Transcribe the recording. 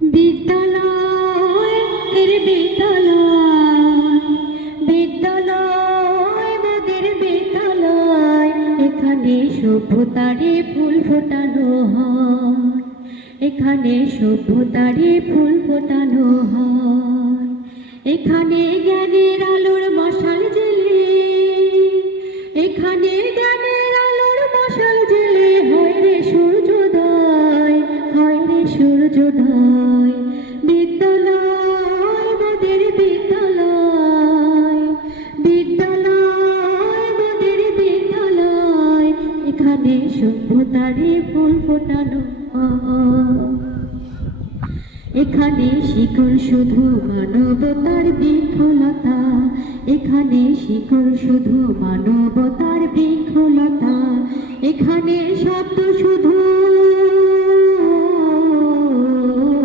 বিদ্যালয় এর বিদ্যালয়, বিদ্যালয় মোদের বিদ্যালয়। এখানে সভ্যতারে ফুল ফোটানো হয়, এখানে সভ্যতারে ফুল ফোটানো হয়। এখানে জ্ঞানের আলোর মশাল জেলে, এখানে জ্ঞানের আলোর মশাল জেলে হয় রে সূর্যোদয়, হয় রে সূর্যোদয়। বিদ্যালয় মোদের বিদ্যালয়, বিদ্যালয় মোদের বিদ্যালয়। এখানে সভ্যতারে ফুল ফোটানো হয়। এখানে শিকড় শুধু মানবতার বৃক্ষলতা, এখানে শিকড় শুধু মানবতার বৃক্ষলতা। এখানে শব্দ শুধু